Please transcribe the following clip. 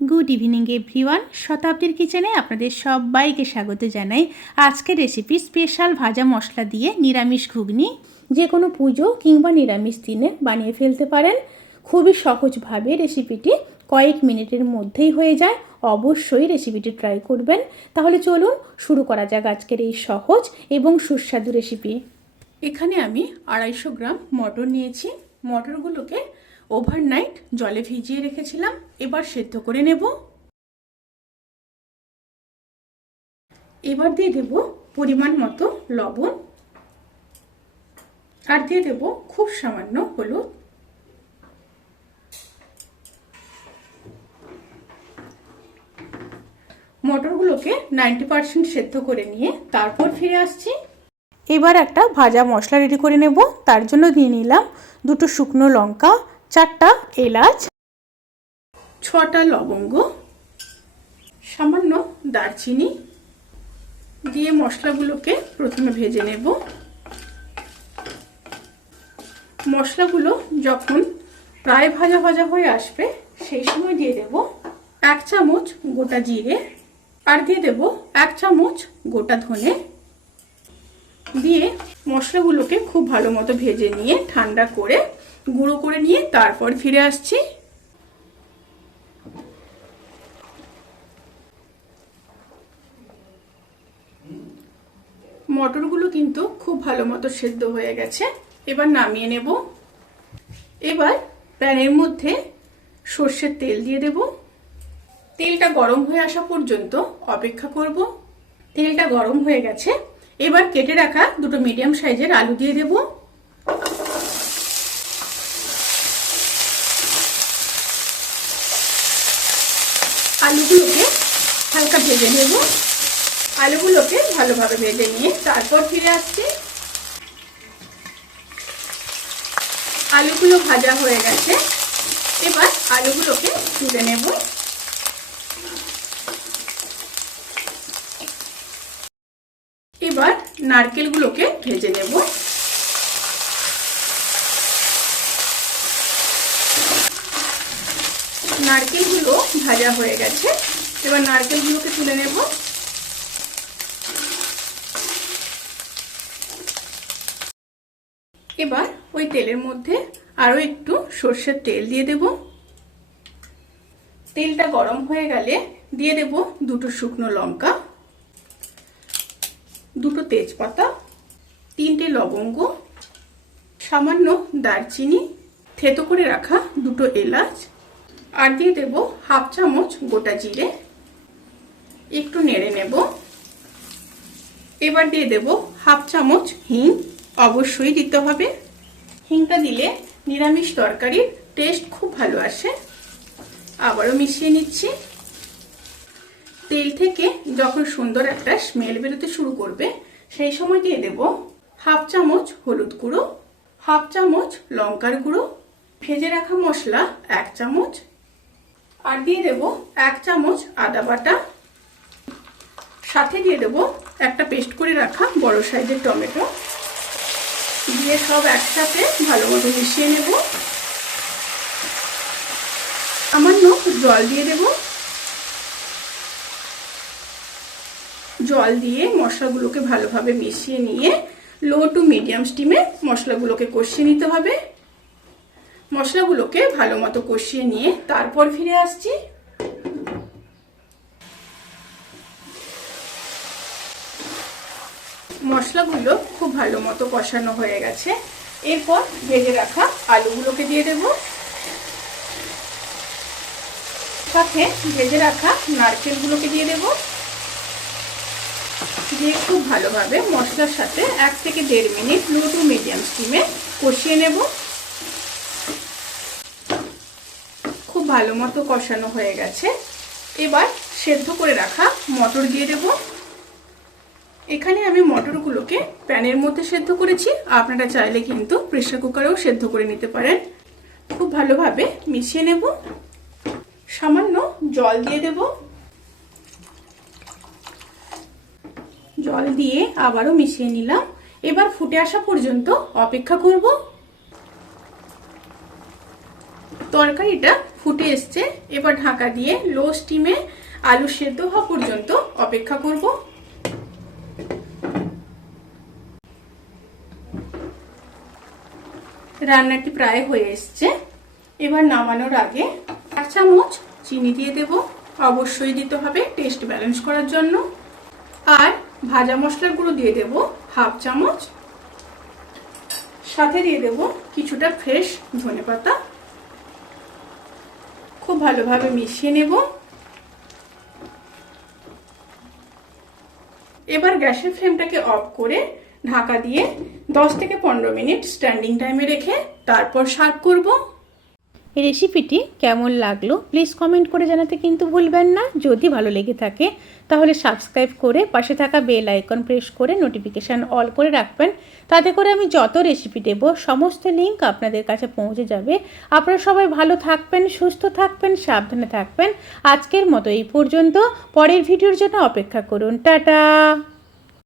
Good evening everyone, শতাব্দীর কিচেনে আপনাদের সবাইকে স্বাগত জানাই। আজকের রেসিপি স্পেশাল ভাজা মশলা দিয়ে নিরামিষ ঘুগনি। যে কোনো পুজো কিংবা নিরামিষ দিনে বানিয়ে ফেলতে পারেন। খুবই সহজভাবে রেসিপিটি কয়েক মিনিটের মধ্যেই হয়ে যায়। অবশ্যই রেসিপিটি ট্রাই করবেন। তাহলে চলুন শুরু করা যাক আজকের এই সহজ এবং সুস্বাদু রেসিপি। এখানে আমি 250 গ্রাম মটর নিয়েছি। মটরগুলোকে ওভারনাইট জলে ভিজিয়ে রেখেছিলাম, এবার সেদ্ধ করে নেব। এবার দিয়ে দেব পরিমাণ মতো লবণ, আর দিয়ে দেব খুব সামান্য হলুদ। মটরগুলোকে 90% সেদ্ধ করে নিয়ে তারপর ফিরে আসছি। এবার একটা ভাজা মশলা রেডি করে নেব। তার জন্য দিয়ে নিলাম 2টো শুকনো লঙ্কা, 4টা এলাচ, 6টা লবঙ্গ, সামান্য দারচিনি দিয়ে মশলাগুলোকে প্রথমে ভেজে নেব। মশলাগুলো যখন প্রায় ভাজা ভাজা হয়ে আসবে সেই সময় দিয়ে দেব 1 চামচ গোটা জিরে, আর দিয়ে দেব 1 চামচ গোটা ধনে। দিয়ে মশলাগুলোকে খুব ভালো মতো ভেজে নিয়ে ঠান্ডা করে গুঁড়ো করে নিয়ে তারপর ফিরে আসছি। মটরগুলো কিন্তু খুব ভালো মতো সেদ্ধ হয়ে গেছে, এবার নামিয়ে নেব। এবার প্যানের মধ্যে সর্ষের তেল দিয়ে দেব। তেলটা গরম হয়ে আসা পর্যন্ত অপেক্ষা করব। তেলটা গরম হয়ে গেছে, এবার কেটে রাখা 2টো মিডিয়াম সাইজের আলু দিয়ে দেব। আলুগুলোকে হালকা ভেজে নেব। আলুগুলোকে ভালোভাবে ভেজে নিয়ে তারপর ফিরে আসছি। আলুগুলো ভাজা হয়ে গেছে, এবার আলুগুলোকে তুলে নেব। এবার নারকেলগুলোকে ভেজে নেব। নারকেলগুলো ভাজা হয়ে গেছে, এবার নারকেলগুলোকে তুলে নেব। এবার ওই তেলের মধ্যে আরো একটু সর্ষের তেল দিয়ে দেব। তেলটা গরম হয়ে গেলে দিয়ে দেব 2টো শুকনো লঙ্কা, 2টো তেজপাতা, 3টে লবঙ্গ, সামান্য দারচিনি, থেতো করে রাখা 2টো এলাচ, আর দিয়ে দেব 1/2 চামচ গোটা জিরে। একটু নেড়ে নেব। এবার দিয়ে দেব 1/2 চামচ হিং, অবশ্যই দিতে হবে। হিংটা দিলে নিরামিষ তরকারির টেস্ট খুব ভালো আসে। আবারও মিশিয়ে নিচ্ছি। তেল থেকে যখন সুন্দর একটা স্মেল বেরোতে শুরু করবে সেই সময় দিয়ে দেব 1/2 চামচ হলুদ গুঁড়ো, 1/2 চামচ লঙ্কার গুঁড়ো, ভেজে রাখা মশলা 1 চামচ, আর দিয়ে দেব 1 চামচ আদা বাটা। সাথে দিয়ে দেব একটা পেস্ট করে রাখা বড় সাইজের টমেটো। দিয়ে সব একসাথে ভালো মতো মিশিয়ে নেব। সামান্য জল দিয়ে দেব। জল দিয়ে মশলাগুলোকে ভালোভাবে মিশিয়ে নিয়ে লো টু মিডিয়াম স্টিমে মশলাগুলোকে কষিয়ে নিতে হবে। মশলাগুলোকে ভালো মতো কষিয়ে নিয়ে তারপর ফিরে আসছি। মশলাগুলো খুব ভালো মতো কষানো হয়ে গেছে, এরপর ভেজে রাখা আলুগুলোকে দিয়ে দেব। সাথে ভেজে রাখা নারকেলগুলোকে দিয়ে দেব। দিয়ে খুব ভালোভাবে মশলার সাথে 1 থেকে 1.5 মিনিট লো টু মিডিয়াম স্টিমে কষিয়ে নেব। খুব ভালো মতো কষানো হয়ে গেছে, এবার সেদ্ধ করে রাখা মটর দিয়ে দেব। এখানে আমি মটরগুলোকে প্যানের মধ্যে সেদ্ধ করেছি, আপনারা চাইলে কিন্তু প্রেসার কুকারেও সেদ্ধ করে নিতে পারেন। খুব ভালোভাবে মিশিয়ে নেব। সামান্য জল দিয়ে দেব। জল দিয়ে আবারও মিশিয়ে নিলাম। এবার ফুটে আসা পর্যন্ত অপেক্ষা করব। তরকারিটা ফুটে এসছে। এবার ঢাকা দিয়ে লো স্টিমে আলু সেদ্ধ হওয়া পর্যন্ত অপেক্ষা করব। রান্নাটি প্রায় হয়ে এসছে। এবার নামানোর আগে 1 চামচ চিনি দিয়ে দেব, অবশ্যই দিতে হবে টেস্ট ব্যালেন্স করার জন্য। আর ভাজা মশলার গুঁড়ো দিয়ে দেব 1/2 চামচ, সাথে দিয়ে দেব কিছুটা ফ্রেশ ধনেপাতা। খুব ভালোভাবে মিশিয়ে নেব। এবার গ্যাসের ফ্লেমটাকে অফ করে ঢাকা দিয়ে 10 থেকে 15 মিনিট স্ট্যান্ডিং টাইমে রেখে তারপর সার্ভ করব। এই রেসিপিটি কেমন লাগলো প্লিজ কমেন্ট করে জানাতে কিন্তু ভুলবেন না। যদি ভালো লেগে থাকে তাহলে সাবস্ক্রাইব করে পাশে থাকা বেল আইকন প্রেস করে নোটিফিকেশান অল করে রাখবেন। তাতে করে আমি যত রেসিপি দেব সমস্ত লিঙ্ক আপনাদের কাছে পৌঁছে যাবে। আপনারা সবাই ভালো থাকবেন, সুস্থ থাকবেন, সাবধানে থাকবেন। আজকের মতো এই পর্যন্ত। পরের ভিডিওর জন্য অপেক্ষা করুন। টাটা।